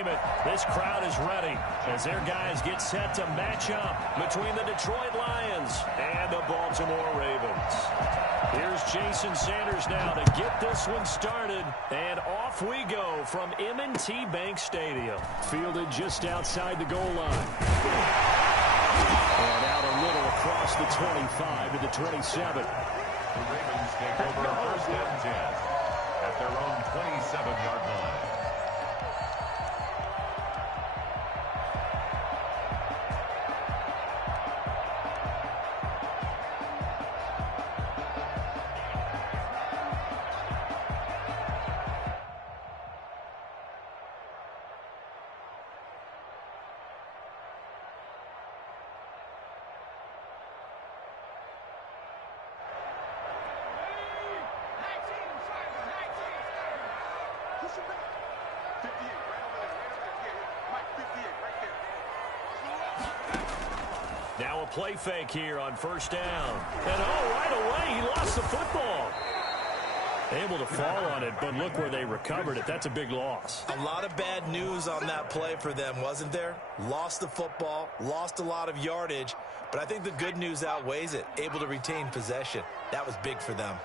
entertainment. This crowd is ready as their guys get set to match up between the Detroit Lions and the Baltimore Ravens. Here's Jason Sanders now to get this one started, and off we go from M&T Bank Stadium. Fielded just outside the goal line. And out a little across the 25 to the 27. The Ravens take over first and 10 at their own 27-yard line. Now a play fake here on first down. And right away, he lost the football. Able to fall on it, but look where they recovered it. That's a big loss. A lot of bad news on that play for them, wasn't there? Lost the football, lost a lot of yardage, but I think the good news outweighs it. Able to retain possession. That was big for them.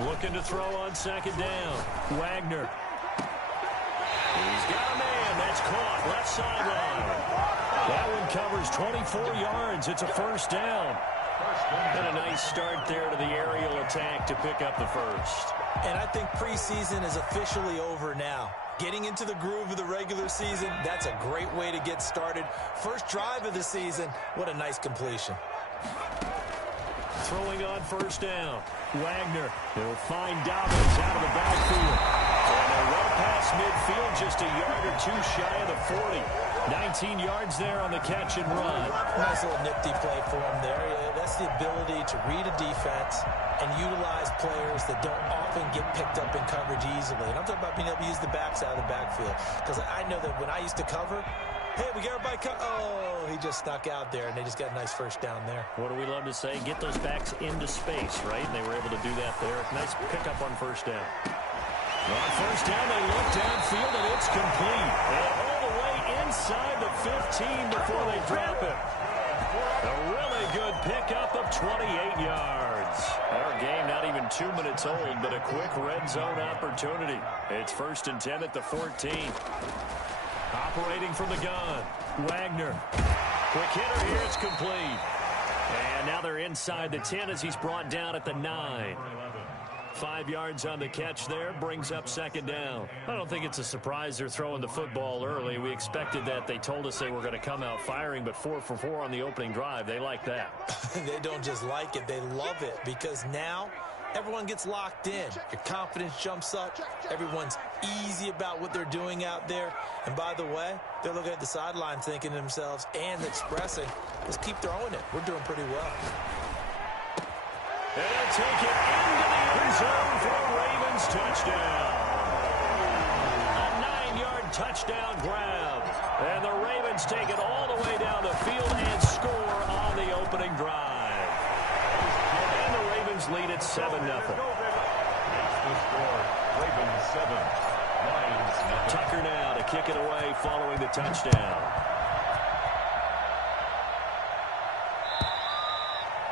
Looking to throw on second down. Wagner. He's got a man. That's caught. Left sideline. That one covers 24 yards. It's a first down. And a nice start there to the aerial attack to pick up the first. And I think preseason is officially over now. Getting into the groove of the regular season, that's a great way to get started. First drive of the season, what a nice completion. Throwing on first down. Wagner. He'll find Dobbins out of the backfield. And they're well past midfield, just a yard or two shy of the 40. 19 yards there on the catch and run. Nice little nifty play for him there. That's the ability to read a defense and utilize players that don't often get picked up in coverage easily. And I'm talking about being able to use the backs out of the backfield. Because I know that when I used to cover, hey, we got everybody oh, he just snuck out there, and they just got a nice first down there. What do we love to say? Get those backs into space, right? And they were able to do that there. Nice pickup on first down. On first down, they look downfield, and it's complete. And all the way inside the 15 before they drop it. A really good pickup of 28 yards. Our game not even 2 minutes old, but a quick red zone opportunity. It's first and 10 at the 14. Operating from the gun, Wagner. Quick hitter here, it's complete. And now they're inside the 10 as he's brought down at the 9. 5 yards on the catch there, brings up second down. I don't think it's a surprise they're throwing the football early. We expected that. They told us they were going to come out firing, but 4 for 4 on the opening drive. They like that. They don't just like it, they love it, because now everyone gets locked in. Your confidence jumps up. Everyone's easy about what they're doing out there. And by the way, they're looking at the sideline thinking to themselves and expressing, let's keep throwing it. We're doing pretty well. And they'll take it into the end zone for a Ravens touchdown. A 9-yard touchdown grab. And the Ravens take it all the way down the field and score on the opening drive. And the Ravens lead at 7-0. That's the score. Ravens 7, Lions 0. Tucker now to kick it away following the touchdown.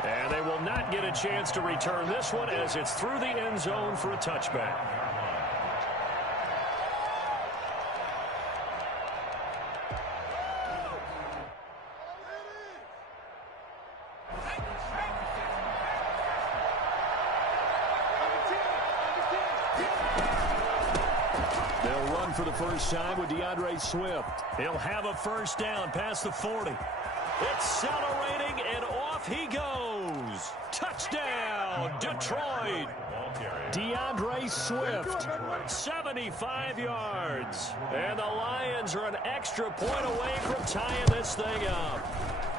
And they will not get a chance to return this one as it's through the end zone for a touchback. They'll run for the first time with DeAndre Swift. He'll have a first down past the 40. Accelerating, and off he goes. Touchdown, Detroit. DeAndre Swift, 75 yards. And the Lions are an extra point away from tying this thing up.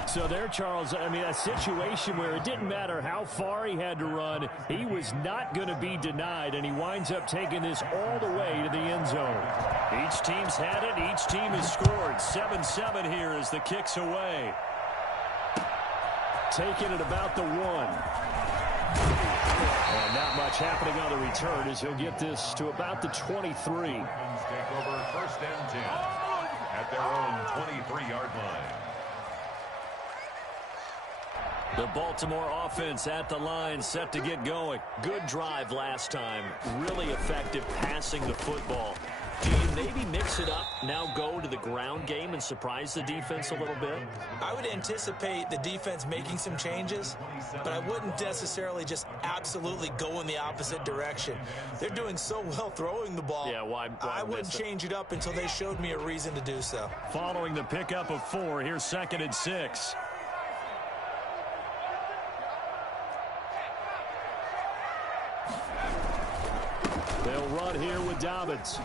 So there, Charles, I mean, a situation where it didn't matter how far he had to run, he was not going to be denied, and he winds up taking this all the way to the end zone. Each team's had it. Each team has scored. 7-7 here as the kick's away. Taking it about the 1. much happening on the return as he'll get this to about the 23. Dolphins take over first and 10 at their own 23-yard line. The Baltimore offense at the line, set to get going. Good drive last time. Really effective passing the football. Do you maybe mix it up, now go to the ground game and surprise the defense a little bit? I would anticipate the defense making some changes, but I wouldn't necessarily just absolutely go in the opposite direction. They're doing so well throwing the ball. Yeah, why I wouldn't change it up until they showed me a reason to do so. Following the pickup of 4, here's 2nd and 6. They'll run here with Dobbins.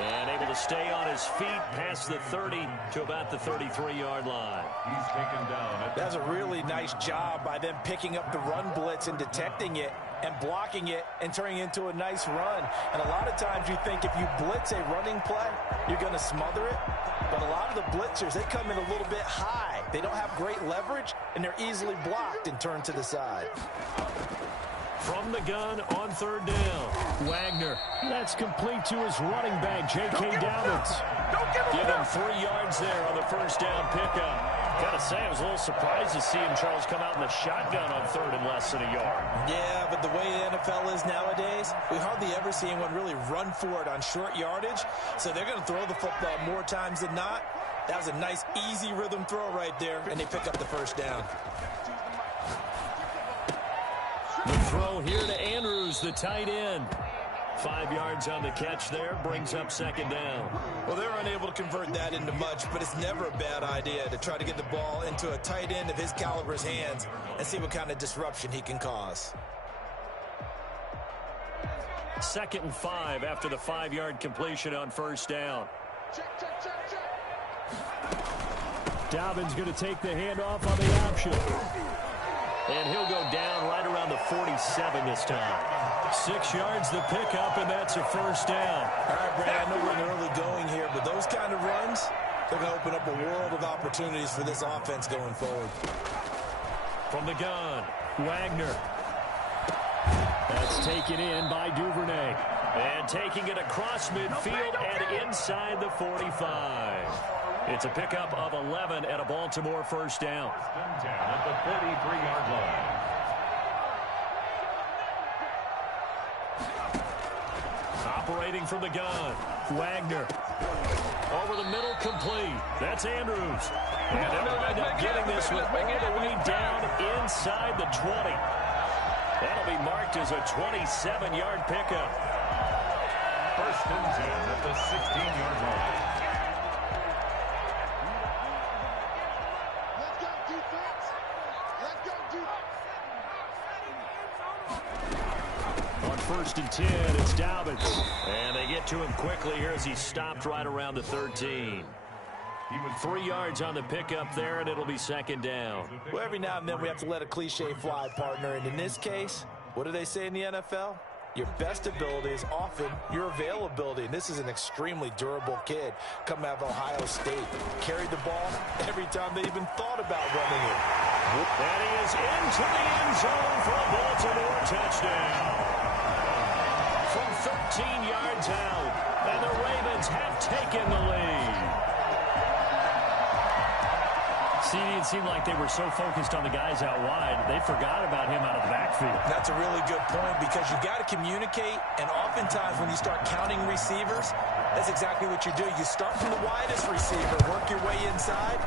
And able to stay on his feet past the 30 to about the 33-yard line. He's taken down. That's a really nice job by them picking up the run blitz and detecting it and blocking it and turning it into a nice run. And a lot of times you think if you blitz a running play, you're going to smother it. But a lot of the blitzers, they come in a little bit high. They don't have great leverage, and they're easily blocked and turned to the side. From the gun on 3rd down. Wagner. That's complete to his running back, J.K. Dobbins. Give him 3 yards there on the first down pickup. Gotta say, I was a little surprised to see him, Charles, come out in the shotgun on 3rd and less than a yard. Yeah, but the way the NFL is nowadays, we hardly ever see anyone really run for it on short yardage. So they're going to throw the football more times than not. That was a nice, easy rhythm throw right there, and they pick up the first down. The throw here to Andrews, the tight end. 5 yards on the catch there, brings up 2nd down. Well, they're unable to convert that into much, but it's never a bad idea to try to get the ball into a tight end of his caliber's hands and see what kind of disruption he can cause. 2nd and 5 after the 5-yard completion on first down. Dobbins going to take the handoff on the option. And he'll go down right around the 47 this time. 6 yards the pickup, and that's a first down. All right, Brad, I know we're in the early going here, but those kind of runs, they're going to open up a world of opportunities for this offense going forward. From the gun, Wagner. That's taken in by Duvernay. And taking it across midfield and inside the 45. It's a pickup of 11 and a Baltimore first down. At the 43-yard line. Operating from the gun, Wagner. Over the middle, complete. That's Andrews. And they'll wind up getting this one all the way down inside the 20. That'll be marked as a 27-yard pickup. First and 10 at the 16-yard line. First and 10, it's Dobbins. And they get to him quickly here as he stopped right around the 13. He was 3 yards on the pickup there, and it'll be 2nd down. Well, every now and then we have to let a cliche fly, partner. And in this case, what do they say in the NFL? Your best ability is often your availability. And this is an extremely durable kid coming out of Ohio State. Carried the ball every time they even thought about running it. And he is into the end zone for a Baltimore touchdown. From 13 yards out, and the Ravens have taken the lead. See, it seemed like they were so focused on the guys out wide, they forgot about him out of the backfield. That's a really good point because you got to communicate, and oftentimes when you start counting receivers, that's exactly what you do. You start from the widest receiver, work your way inside.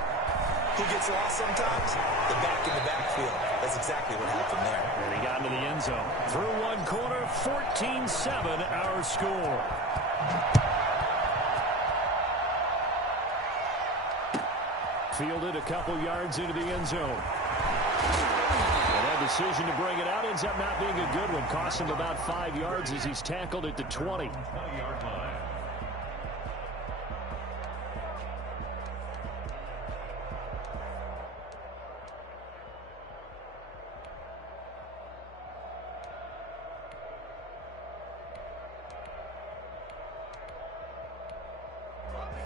Who gets lost sometimes? The back in the backfield. That's exactly what happened there. And he got into the end zone. Through one quarter, 14-7 our score. Fielded a couple yards into the end zone. And that decision to bring it out ends up not being a good one. Cost him about 5 yards as he's tackled at the 20. 20-yard line.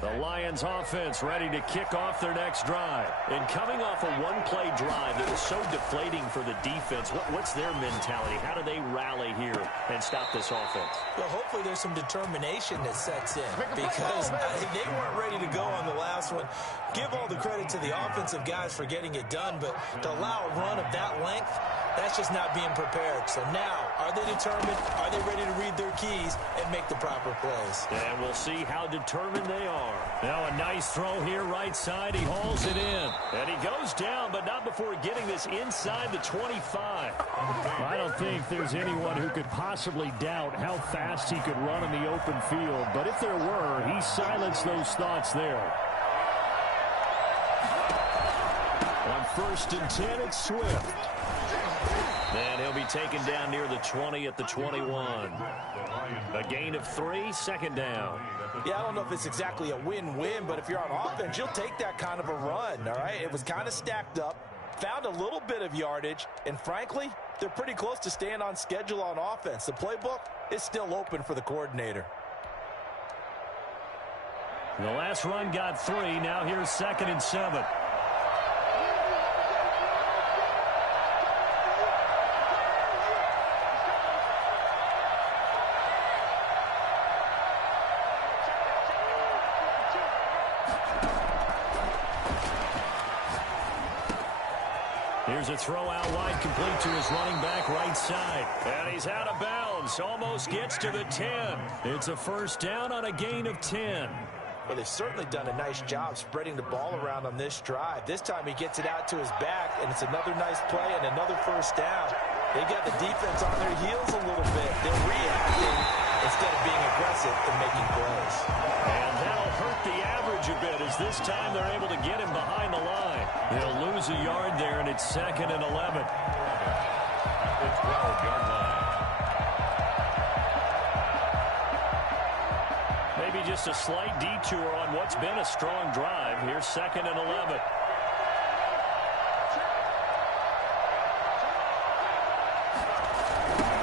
The Lions offense ready to kick off their next drive. And coming off a one-play drive that was so deflating for the defense, what's their mentality? How do they rally here and stop this offense? Well, hopefully there's some determination that sets in because they weren't ready to go on the last one. Give all the credit to the offensive guys for getting it done, but to allow a run of that length, that's just not being prepared. So now, are they determined? Are they ready to read their keys and make the proper plays? And we'll see how determined they are. Now a nice throw here right side. He hauls it in. And he goes down, but not before getting this inside the 25. I don't think there's anyone who could possibly doubt how fast he could run in the open field. But if there were, he silenced those thoughts there. On 1st and 10, it's Swift. And he'll be taken down near the 20 at the 21. A gain of 3, 2nd down. Yeah, I don't know if it's exactly a win-win, but if you're on offense, you'll take that kind of a run, all right? It was kind of stacked up, found a little bit of yardage, and frankly, they're pretty close to staying on schedule on offense. The playbook is still open for the coordinator. The last run got 3. Now here's 2nd and 7. Here's a throw out wide, complete to his running back right side. And he's out of bounds. Almost gets to the 10. It's a 1st down on a gain of 10. Well, they've certainly done a nice job spreading the ball around on this drive. This time he gets it out to his back, and it's another nice play and another 1st down. They got the defense on their heels a little bit. They're reacting instead of being aggressive and making plays. And that'll hurt the average a bit as this time they're able to get him behind the line. They'll lose a yard there, and it's 2nd and 11. The 12-yard line. Maybe just a slight detour on what's been a strong drive. Here's 2nd and 11.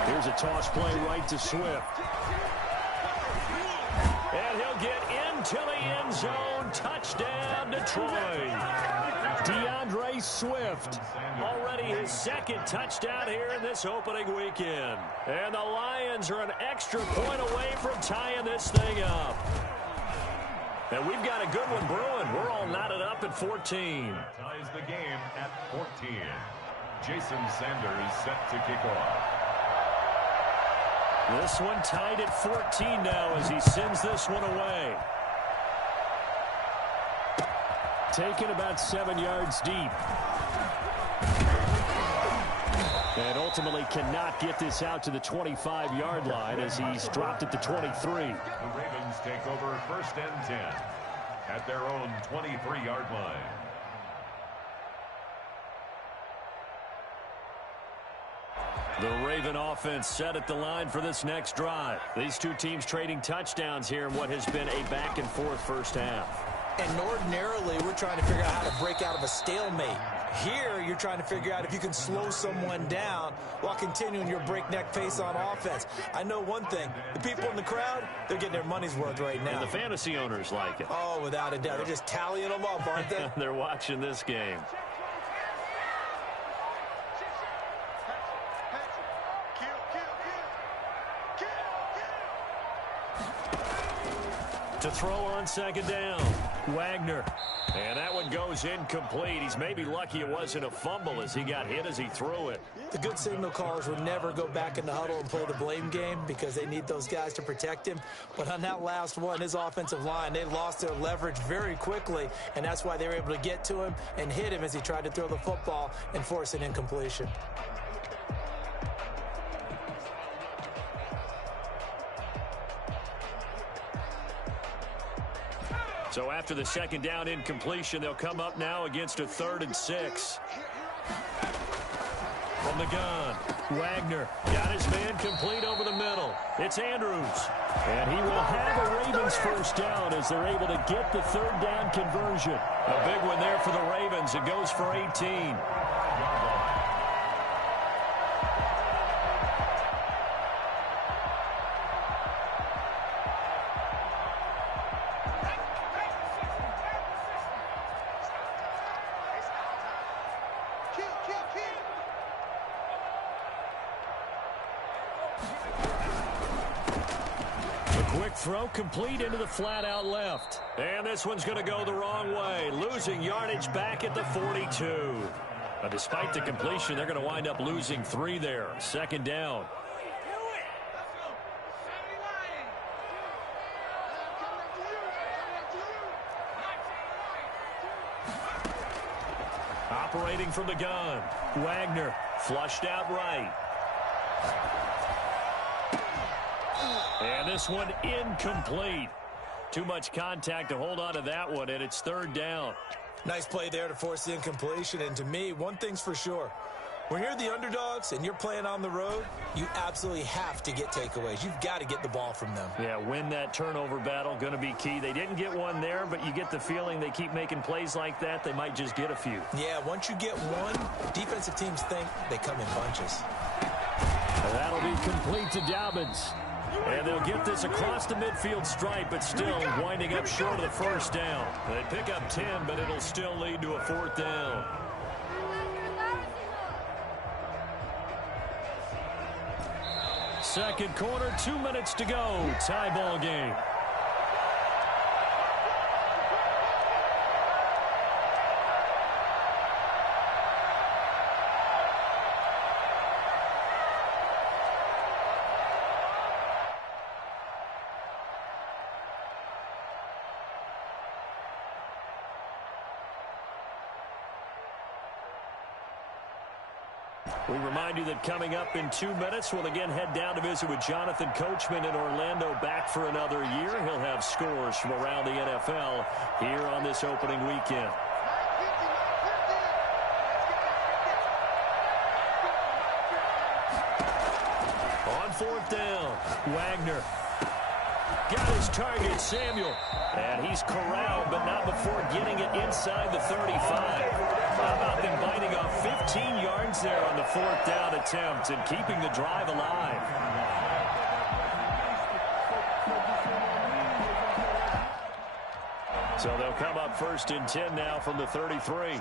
Here's a toss play right to Swift. And he'll get into the end zone. Touchdown, Detroit. DeAndre Swift. Already his 2nd touchdown here in this opening weekend. And the Lions are an extra point away from tying this thing up. And we've got a good one brewing. We're all knotted up at 14. Ties the game at 14. Jason Sanders set to kick off. This one tied at 14 now as he sends this one away. Taken about 7 yards deep. And ultimately cannot get this out to the 25-yard line as he's dropped at the 23. The Ravens take over 1st and 10 at their own 23-yard line. The Raven offense set at the line for this next drive. These two teams trading touchdowns here in what has been a back-and-forth first half. And ordinarily, we're trying to figure out how to break out of a stalemate. Here, you're trying to figure out if you can slow someone down while continuing your breakneck pace on offense. I know one thing. The people in the crowd, they're getting their money's worth right now. And the fantasy owners like it. Oh, without a doubt. They're just tallying them up, aren't they? They're watching this game. To throw on 2nd down, Wagner. And that one goes incomplete. He's maybe lucky it wasn't a fumble as he got hit as he threw it. The good signal callers would never go back in the huddle and play the blame game because they need those guys to protect him. But on that last one, his offensive line, they lost their leverage very quickly, and that's why they were able to get to him and hit him as he tried to throw the football and force an incompletion. So after the 2nd down incompletion, they'll come up now against a 3rd and 6. From the gun, Wagner got his man complete over the middle. It's Andrews. And he will have a Ravens 1st down as they're able to get the 3rd down conversion. A big one there for the Ravens. It goes for 18. The quick throw complete into the flat out left. And this one's going to go the wrong way, losing yardage back at the 42. But despite the completion, they're going to wind up losing 3 there. Second down. Operating from the gun, Wagner flushed out right. And this one incomplete. Too much contact to hold on to that one, and it's third down. Nice play there to force the incompletion. And to me, one thing's for sure. When you're the underdogs and you're playing on the road, you absolutely have to get takeaways. You've got to get the ball from them. Yeah, win that turnover battle, going to be key. They didn't get one there, but you get the feeling they keep making plays like that, they might just get a few. Yeah, once you get one, defensive teams think they come in bunches. That'll be complete to Dobbins. And they'll get this across the midfield stripe, but still winding up short of the first down. They pick up 10, but it'll still lead to a fourth down. Second quarter, 2 minutes to go. Tie ball game. We remind you that coming up in 2 minutes, we'll again head down to visit with Jonathan Coachman in Orlando, back for another year. He'll have scores from around the NFL here on this opening weekend. On fourth down, Wagner got his target, Samuel. And he's corralled, but not before getting it inside the 35. How about them biting off 15 yards there on the fourth down attempt and keeping the drive alive? So they'll come up first and 10 now from the 33.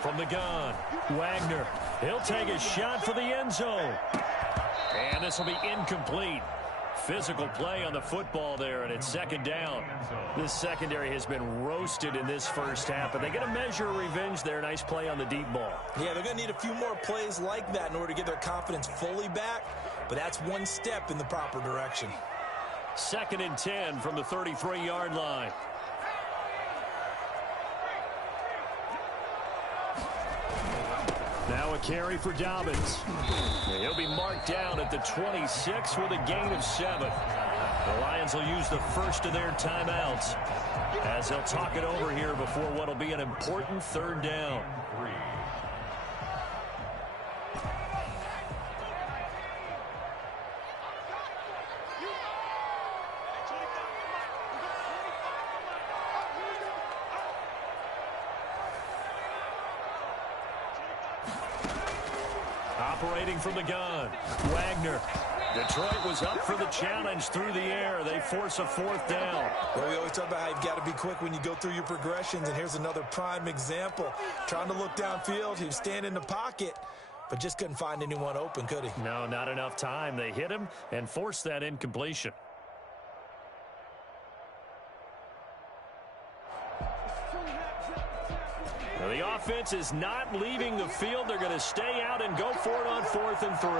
From the gun, Wagner. He'll take a shot for the end zone. And this will be incomplete. Physical play on the football there, and it's second down. This secondary has been roasted in this first half, but they get a measure of revenge there. Nice play on the deep ball. Yeah, they're going to need a few more plays like that in order to get their confidence fully back, but that's one step in the proper direction. Second and 10 from the 33-yard line. Now a carry for Dobbins. He'll be marked down at the 26 with a gain of 7. The Lions will use the first of their timeouts as they'll talk it over here before what will be an important third down. Operating from the gun, Wagner. Detroit was up for the challenge through the air. They force a fourth down. Well, we always talk about how you've got to be quick when you go through your progressions, and here's another prime example. Trying to look downfield, he was standing in the pocket, but just couldn't find anyone open, could he? No, not enough time. They hit him and forced that incompletion. Now, the offense is not leaving the field. They're going to stay out and go for it on 4th and 3.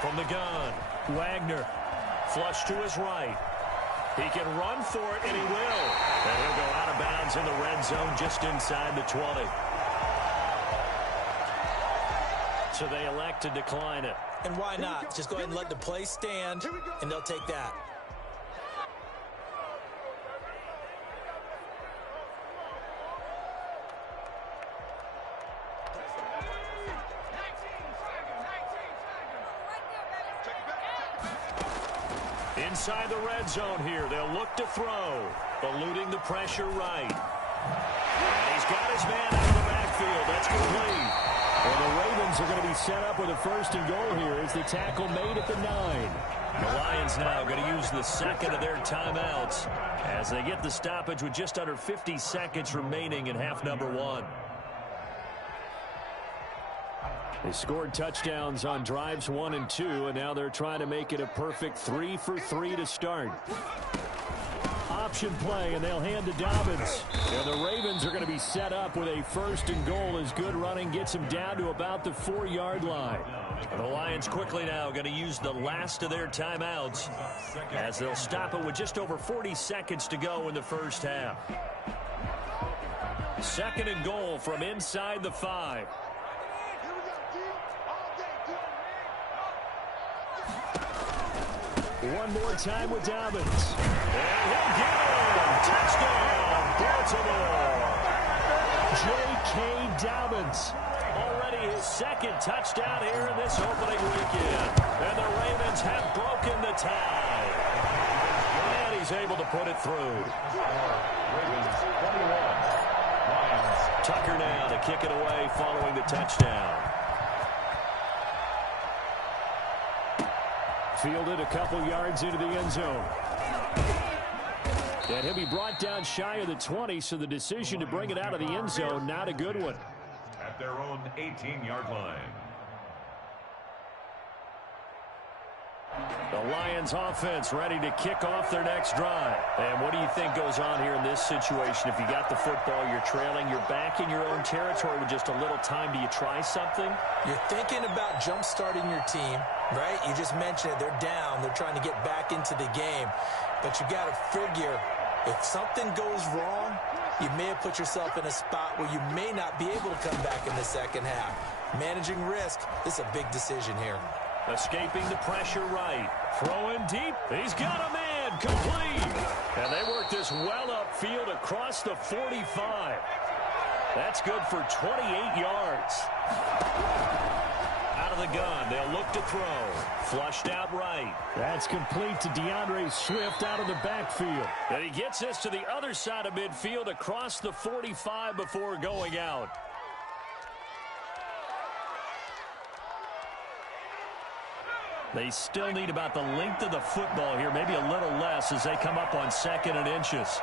From the gun, Wagner, flush to his right. He can run for it, and he will. And he'll go out of bounds in the red zone just inside the 20. So they elect to decline it. And why not? Just go ahead and let the play stand, and they'll take that. Inside the red zone here, they'll look to throw. Eluding the pressure right. And he's got his man out of the backfield. That's complete. Well, the Ravens are going to be set up with a 1st and goal here as the tackle made at the 9. The Lions now going to use the second of their timeouts as they get the stoppage with just under 50 seconds remaining in half number 1. They scored touchdowns on drives 1 and 2, and now they're trying to make it a perfect 3 for 3 to start. Option play, and they'll hand to Dobbins. And the Ravens are going to be set up with a 1st and goal as good running gets them down to about the 4-yard line. The Lions quickly now going to use the last of their timeouts as they'll stop it with just over 40 seconds to go in the first half. 2nd and goal from inside the 5. One more time with Dobbins. And he'll get him. Touchdown, Baltimore. J.K. Dobbins. Already his 2nd touchdown here in this opening weekend. And the Ravens have broken the tie. And he's able to put it through. Ravens 21. Lions. Tucker now to kick it away following the touchdown. Fielded a couple yards into the end zone. And he'll be brought down shy of the 20, so the decision to bring it out of the end zone, not a good one. At their own 18-yard line. The Lions offense ready to kick off their next drive. And what do you think goes on here in this situation? If you got the football, you're trailing, you're back in your own territory with just a little time. Do you try something? You're thinking about jump-starting your team, right? You just mentioned it. They're down. They're trying to get back into the game. But you got to figure, if something goes wrong, you may have put yourself in a spot where you may not be able to come back in the second half. Managing risk, this is a big decision here. Escaping the pressure right. Throwing deep. He's got a man. Complete. And they work this well upfield across the 45. That's good for 28 yards. Out of the gun. They'll look to throw. Flushed out right. That's complete to DeAndre Swift out of the backfield. And he gets this to the other side of midfield across the 45 before going out. They still need about the length of the football here, maybe a little less as they come up on 2nd and inches.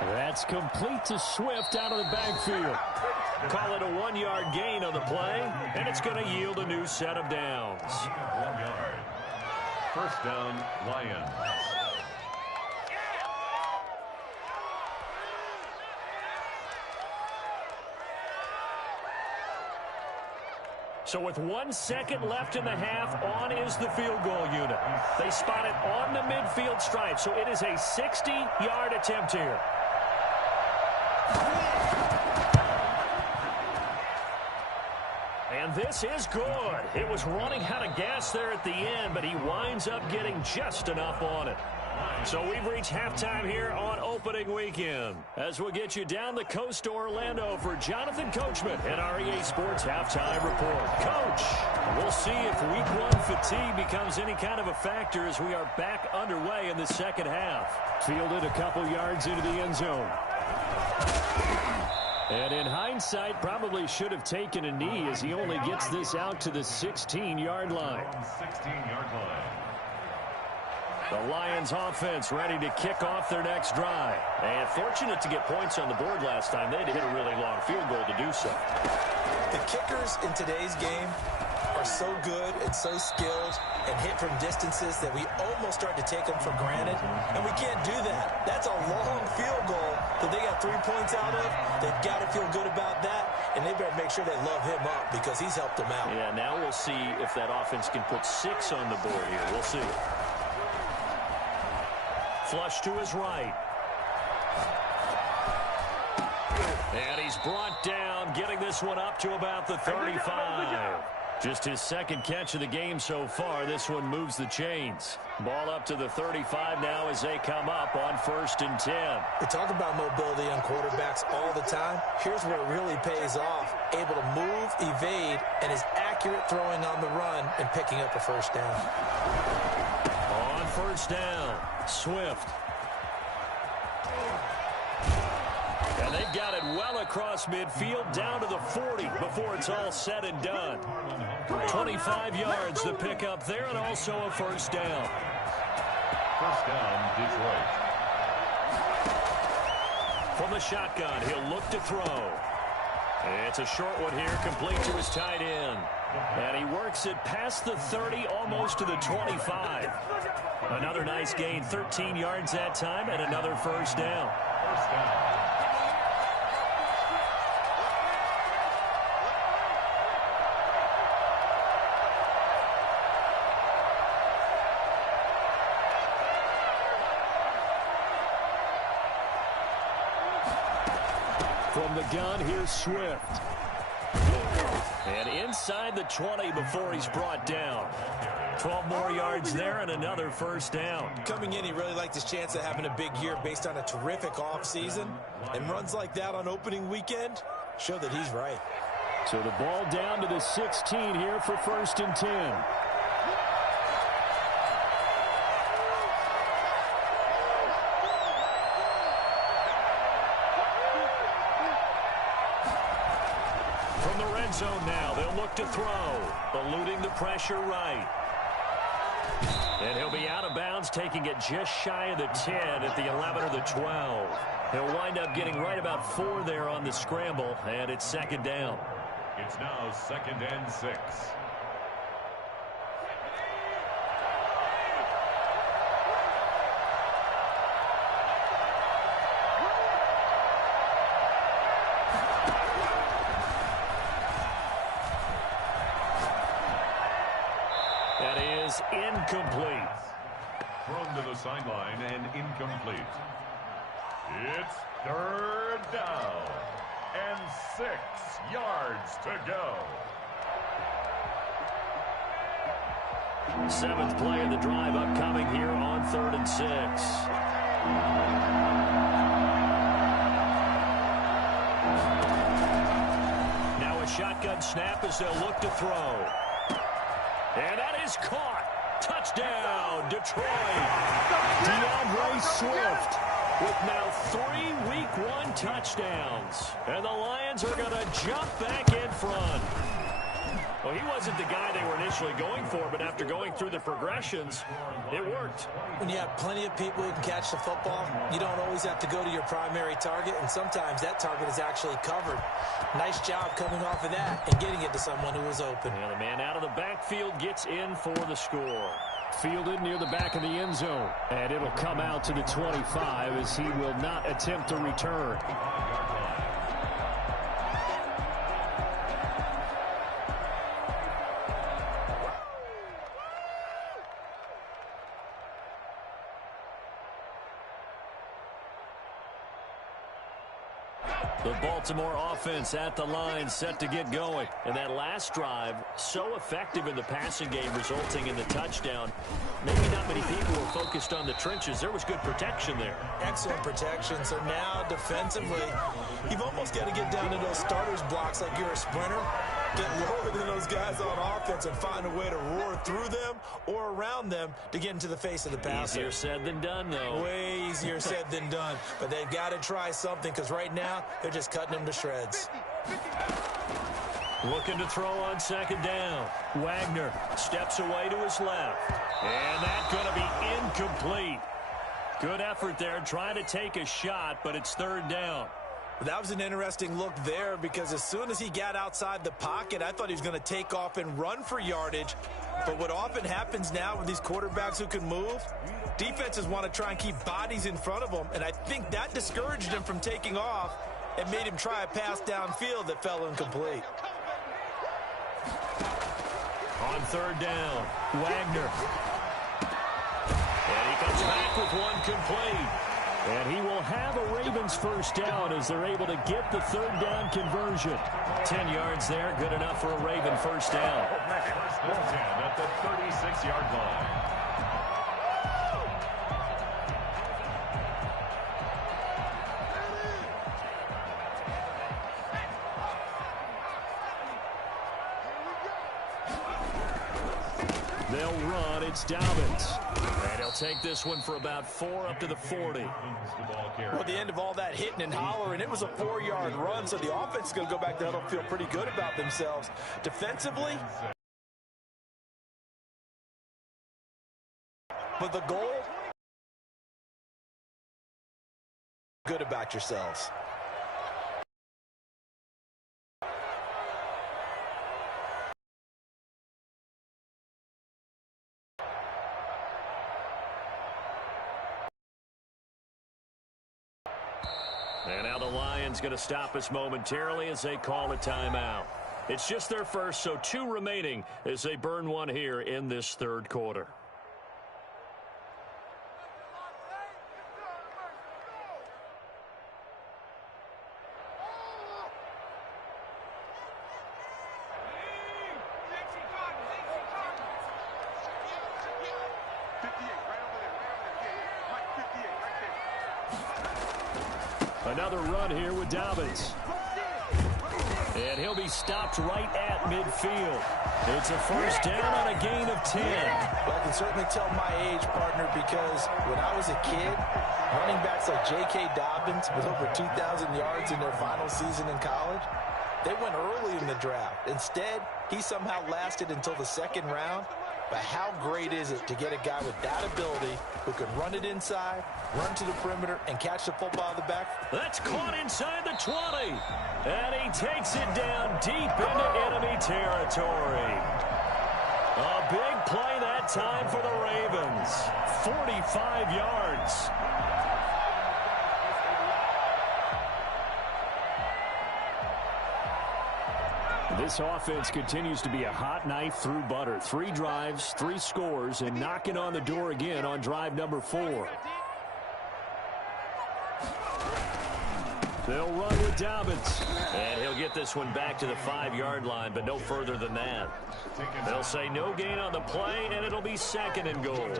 That's complete to Swift out of the backfield. Call it a 1-yard gain on the play, and it's going to yield a new set of downs. 1 yard. First down, Lions. So with 1 second left in the half, on is the field goal unit. They spot it on the midfield stripe, so it is a 60-yard attempt here. And this is good. It was running out of gas there at the end, but he winds up getting just enough on it. So we've reached halftime here on opening weekend as we'll get you down the coast to Orlando for Jonathan Coachman and our EA Sports Halftime Report. Coach, we'll see if week 1 fatigue becomes any kind of a factor as we are back underway in the second half. Fielded a couple yards into the end zone. And in hindsight, probably should have taken a knee as he only gets this out to the 16-yard line. 16-yard line. The Lions offense ready to kick off their next drive. And fortunate to get points on the board last time. They had to hit a really long field goal to do so. The kickers in today's game are so good and so skilled and hit from distances that we almost start to take them for granted. And we can't do that. That's a long field goal that they got 3 points out of. They've got to feel good about that. And they better make sure they love him up because he's helped them out. Yeah, now we'll see if that offense can put 6 on the board here. We'll see. Flush to his right. And he's brought down, getting this one up to about the 35. Just his second catch of the game so far. This one moves the chains. Ball up to the 35 now as they come up on 1st and 10. We talk about mobility on quarterbacks all the time. Here's where it really pays off. Able to move, evade, and is accurate throwing on the run and picking up a first down. On 1st down, Swift. And they've got it well across midfield down to the 40 before it's all said and done. 25 yards to pick up there and also a first down. First down, Detroit. From the shotgun, he'll look to throw. It's a short one here, complete to his tight end. And he works it past the 30, almost to the 25. Another nice gain, 13 yards that time, and another first down. First down. From the gun, here's Swift. And inside the 20 before he's brought down. 12 more yards there and another first down. Coming in, he really liked his chance of having a big year based on a terrific offseason. And runs like that on opening weekend show that he's right. So the ball down to the 16 here for 1st and 10. From the red zone now, they'll look to throw, eluding the pressure right. And he'll be out of bounds, taking it just shy of the 10 at the 11 or the 12. He'll wind up getting right about 4 there on the scramble, and it's 2nd down. It's now 2nd and 6. That is incomplete. Thrown to the sideline and incomplete. It's 3rd down and 6 yards to go. 7th play of the drive upcoming here on 3rd and 6. Now a shotgun snap as they'll look to throw. And that is caught. Touchdown, Detroit. DeAndre Swift with now 3 Week 1 touchdowns. And the Lions are going to jump back in front. Well, he wasn't the guy they were initially going for, but after going through the progressions, it worked. When you have plenty of people who can catch the football, you don't always have to go to your primary target, and sometimes that target is actually covered. Nice job coming off of that and getting it to someone who was open. And the man out of the backfield gets in for the score. Fielded near the back of the end zone. And it'll come out to the 25 as he will not attempt to return. The Baltimore offense at the line, set to get going. And that last drive, so effective in the passing game, resulting in the touchdown. Maybe not many people were focused on the trenches. There was good protection there. Excellent protection. So now defensively, you've almost got to get down to those starters blocks like you're a sprinter. Get lower than those guys on offense and find a way to roar through them or around them to get into the face of the passer. Easier said than done, though. Way easier said than done. But they've got to try something because right now they're just cutting them to shreds. Looking to throw on 2nd down. Wagner steps away to his left. And that's going to be incomplete. Good effort there, trying to take a shot, but it's 3rd down. That was an interesting look there because as soon as he got outside the pocket, I thought he was going to take off and run for yardage. But what often happens now with these quarterbacks who can move, defenses want to try and keep bodies in front of them, and I think that discouraged him from taking off and made him try a pass downfield that fell incomplete. On 3rd down, Wagner. And he comes back with one complete. And he will have a Ravens first down as they're able to get the third down conversion. 10 yards there, good enough for a Raven first down. First and 10 at the 36-yard line. They'll run. It's Dobbins. And he'll take this one for about 4 up to the 40. Well, at the end of all that hitting and hollering, it was a 4-yard run, so the offense is going to go back there and feel pretty good about themselves. Defensively, but the goal, good about yourselves. And now the Lions going to stop us momentarily as they call a timeout. It's just their first, so 2 remaining as they burn one here in this third quarter. Another run here with Dobbins. And he'll be stopped right at midfield. It's a first down on a gain of 10. Well, I can certainly tell my age, partner, because when I was a kid, running backs like J.K. Dobbins with over 2,000 yards in their final season in college, they went early in the draft. Instead, he somehow lasted until the second round. But how great is it to get a guy with that ability who can run it inside, run to the perimeter, and catch the football in the back? That's caught inside the 20. And he takes it down deep into enemy territory. A big play that time for the Ravens. 45 yards. This offense continues to be a hot knife through butter. 3 drives, 3 scores, and knocking on the door again on drive number 4. They'll run with Dobbins. And he'll get this one back to the 5-yard line, but no further than that. They'll say no gain on the play, and it'll be 2nd and goal.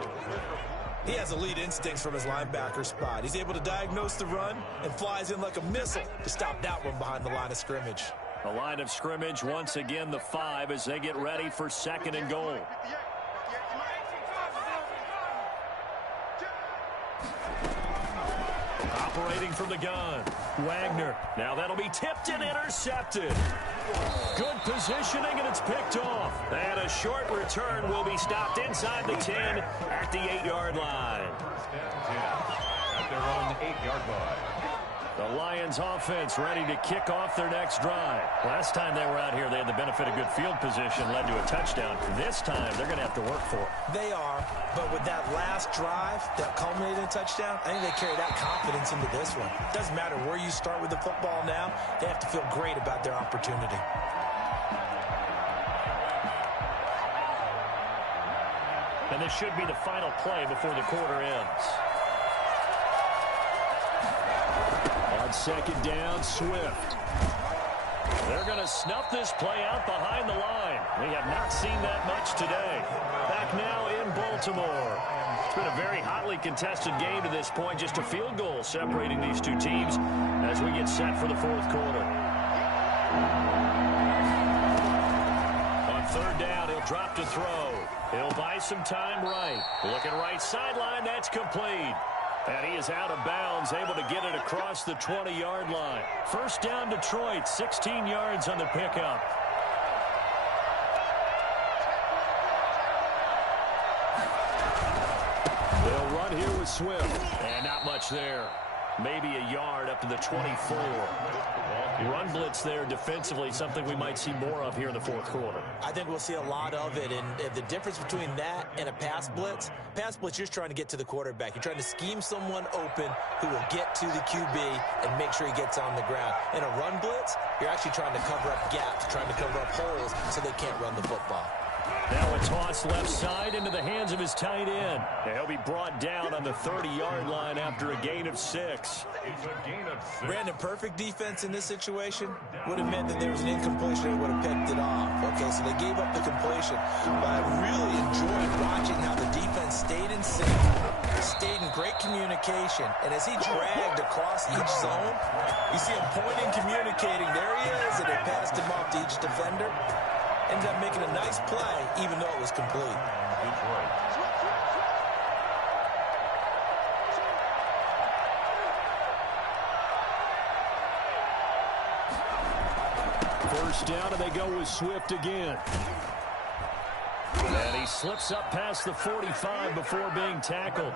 He has elite instincts from his linebacker spot. He's able to diagnose the run and flies in like a missile to stop that one behind the line of scrimmage. The line of scrimmage, once again, the 5 as they get ready for 2nd and goal. Operating from the gun, Wagner. Now that'll be tipped and intercepted. Good positioning, and it's picked off. And a short return will be stopped inside the 10 at the 8-yard line. At their own 8-yard line. The Lions offense ready to kick off their next drive. Last time they were out here, they had the benefit of good field position, led to a touchdown. This time, they're going to have to work for it. They are, but with that last drive that culminated in a touchdown, I think they carry that confidence into this one. It doesn't matter where you start with the football now. They have to feel great about their opportunity. And this should be the final play before the quarter ends. On 2nd down, Swift. They're going to snuff this play out behind the line. We have not seen that much today. Back now in Baltimore. It's been a very hotly contested game to this point. Just a field goal separating these two teams as we get set for the 4th quarter. On 3rd down, he'll drop to throw. He'll buy some time right. Looking right sideline, that's complete. And he is out of bounds, able to get it across the 20-yard line. First down, Detroit, 16 yards on the pickup. They'll run here with Swift. And not much there. Maybe a yard up to the 24. Run blitz there defensively, something we might see more of here in the 4th quarter. I think we'll see a lot of it, and the difference between that and a pass blitz, you're just trying to get to the quarterback. You're trying to scheme someone open who will get to the QB and make sure he gets on the ground. In a run blitz, you're actually trying to cover up gaps, trying to cover up holes so they can't run the football. Now a toss left side into the hands of his tight end. And he'll be brought down on the 30-yard line after a gain of 6. It's a gain of 6. Brandon, perfect defense in this situation would have meant that there was an incompletion. They would have picked it off. Okay, so they gave up the completion. But I really enjoyed watching how the defense stayed in sync, stayed in great communication. And as he dragged across each zone, you see him pointing, communicating. There he is, and they passed him off to each defender. Ended up making a nice play, even though it was complete. Detroit. First down, and they go with Swift again. And he slips up past the 45 before being tackled.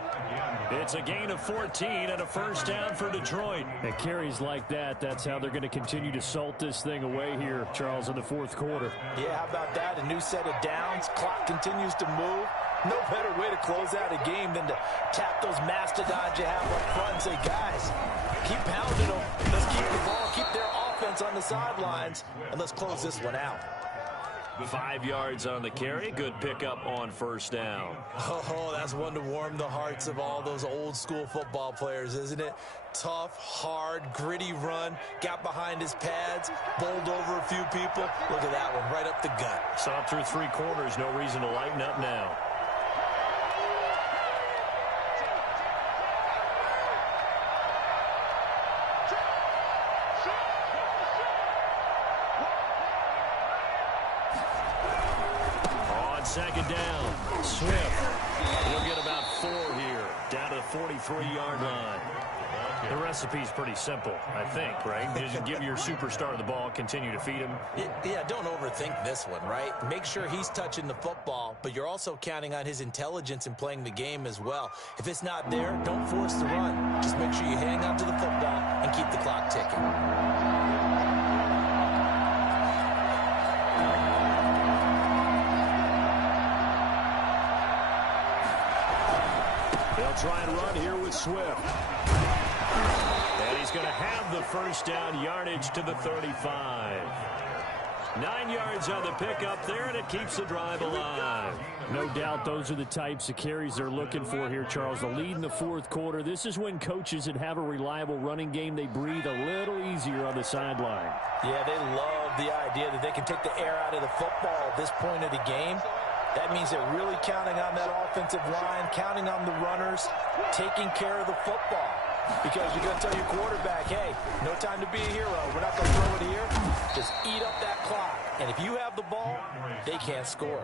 It's a gain of 14 and a first down for Detroit. And carries like that, that's how they're going to continue to salt this thing away here, Charles, in the fourth quarter. Yeah, how about that? A new set of downs. Clock continues to move. No better way to close out a game than to tap those mastodons you have up front and say, guys, keep pounding them. Let's keep the ball, keep their offense on the sidelines, and let's close this one out. 5 yards on the carry. Good pickup on first down. Oh, that's one to warm the hearts of all those old school football players, isn't it? Tough, hard, gritty run. Got behind his pads, bowled over a few people. Look at that one, right up the gut. Saw through 3 quarters. No reason to lighten up now. Second down, Swift. He'll get about 4 here, down to the 43-yard line. The recipe's pretty simple, I think, right? Just give your superstar the ball, continue to feed him. Yeah, don't overthink this one, right? Make sure he's touching the football, but you're also counting on his intelligence in playing the game as well. If it's not there, don't force the run. Just make sure you hang on to the football and keep the clock ticking. They'll try and run here with Swift. And he's going to have the first down, yardage to the 35. 9 yards on the pickup there, and it keeps the drive alive. No doubt those are the types of carries they're looking for here, Charles. The lead in the fourth quarter. This is when coaches that have a reliable running game, they breathe a little easier on the sideline. Yeah, they love the idea that they can take the air out of the football at this point of the game. That means they're really counting on that offensive line, counting on the runners, taking care of the football. Because you're going to tell your quarterback, hey, no time to be a hero. We're not going to throw it here. Just eat up that clock. And if you have the ball, they can't score.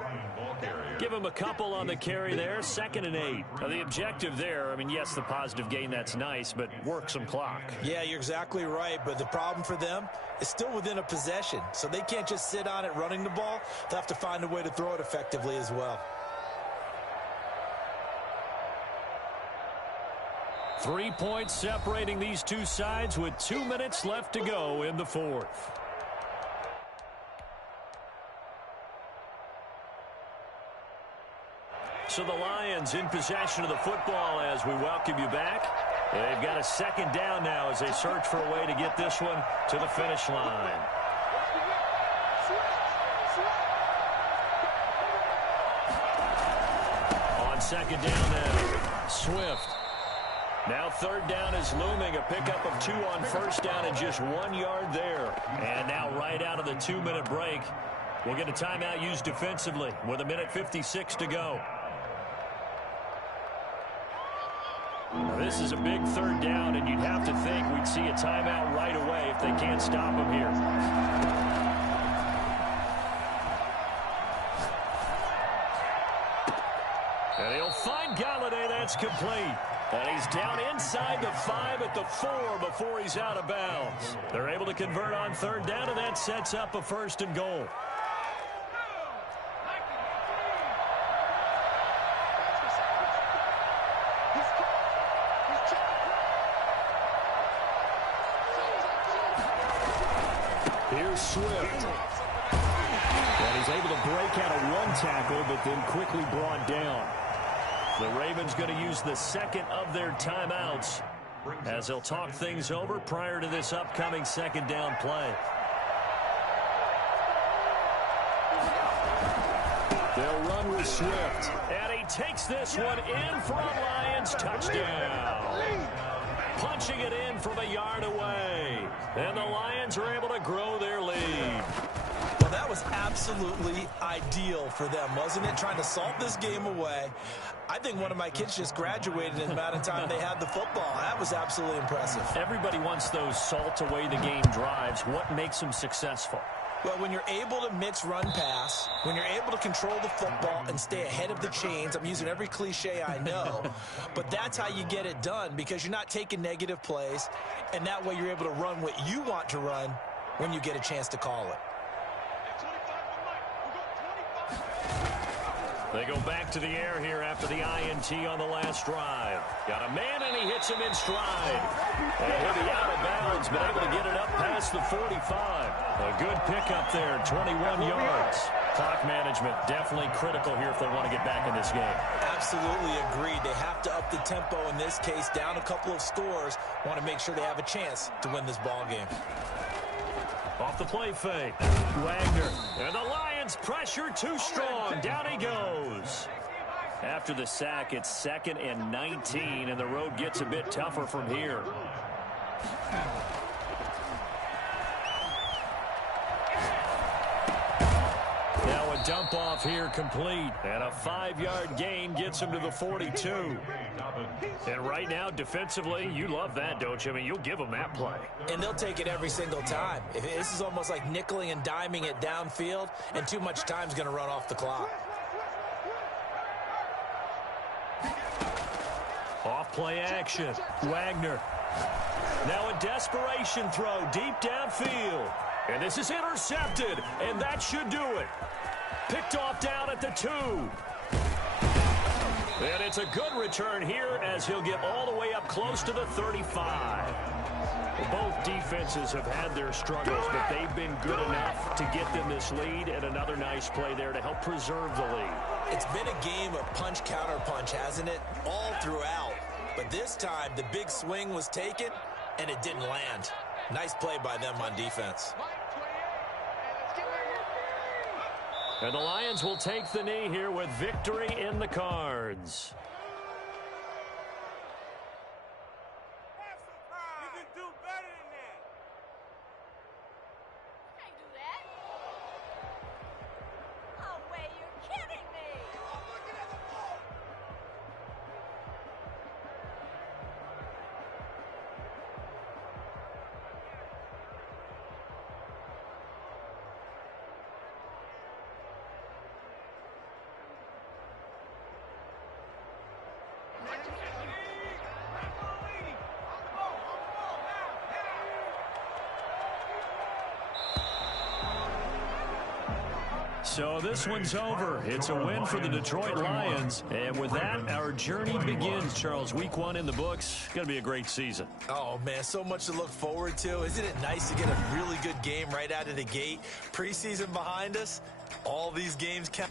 Give them a couple on the carry there, 2nd and 8. Now, the objective there, I mean, yes, the positive gain, that's nice, but work some clock. Yeah, you're exactly right. But the problem for them is still within a possession. So they can't just sit on it running the ball. They'll have to find a way to throw it effectively as well. 3 points separating these two sides with 2 minutes left to go in the fourth. So the Lions in possession of the football as we welcome you back. They've got a 2nd down now as they search for a way to get this one to the finish line. On 2nd down now, Swift. Now 3rd down is looming, a pickup of 2 on 1st down and just 1 yard there. And now right out of the 2-minute break, we'll get a timeout used defensively with 1:56 to go. This is a big 3rd down, and you'd have to think we'd see a timeout right away if they can't stop him here. And he'll find Galladay. That's complete. And he's down inside the 5 at the 4 before he's out of bounds. They're able to convert on 3rd down, and that sets up a 1st and goal. Here's Swift. And he's able to break out of 1 tackle, but then quickly brought down. The Ravens going to use the 2nd of their timeouts as they'll talk things over prior to this upcoming 2nd down play. They'll run with Swift. And he takes this one in for a Lions touchdown. Punching it in from a yard away. And the Lions are able to grow their lead. Well, that was absolutely ideal for them, wasn't it? Trying to salt this game away. I think one of my kids just graduated in the amount of time they had the football. That was absolutely impressive. Everybody wants those salt away the game drives. What makes them successful? Well, when you're able to mix run pass, when you're able to control the football and stay ahead of the chains, I'm using every cliche I know, but that's how you get it done because you're not taking negative plays, and that way you're able to run what you want to run when you get a chance to call it. They go back to the air here after the INT on the last drive. Got a man, and he hits him in stride. And he'll be out of bounds, but able to get it up past the 45. A good pickup there, 21 yards. Clock management definitely critical here if they want to get back in this game. Absolutely agreed. They have to up the tempo in this case, down a couple of scores. Want to make sure they have a chance to win this ball game. Off the play fake. Wagner. And the Lions pressure too strong. Down he goes. After the sack, it's 2nd and 19, and the road gets a bit tougher from here. Now a dump off here complete. And a 5-yard gain gets him to the 42. And right now, defensively, you love that, don't you? I mean, you'll give them that play. And they'll take it every single time. This is almost like nickeling and diming it downfield, and too much time's going to run off the clock. Off play action. Wagner. Now a desperation throw deep downfield. And this is intercepted, and that should do it. Picked off down at the 2. And it's a good return here as he'll get all the way up close to the 35. Both defenses have had their struggles, but they've been good enough to get them this lead, and another nice play there to help preserve the lead. It's been a game of punch-counter-punch, hasn't it? All throughout. But this time, the big swing was taken, and it didn't land. Nice play by them on defense. And the Lions will take the knee here with victory in the cards. So this one's over. It's a win for the Detroit Lions. And with that, our journey begins, Charles. Week 1 in the books. Going to be a great season. Oh, man, so much to look forward to. Isn't it nice to get a really good game right out of the gate? Preseason behind us. All these games count.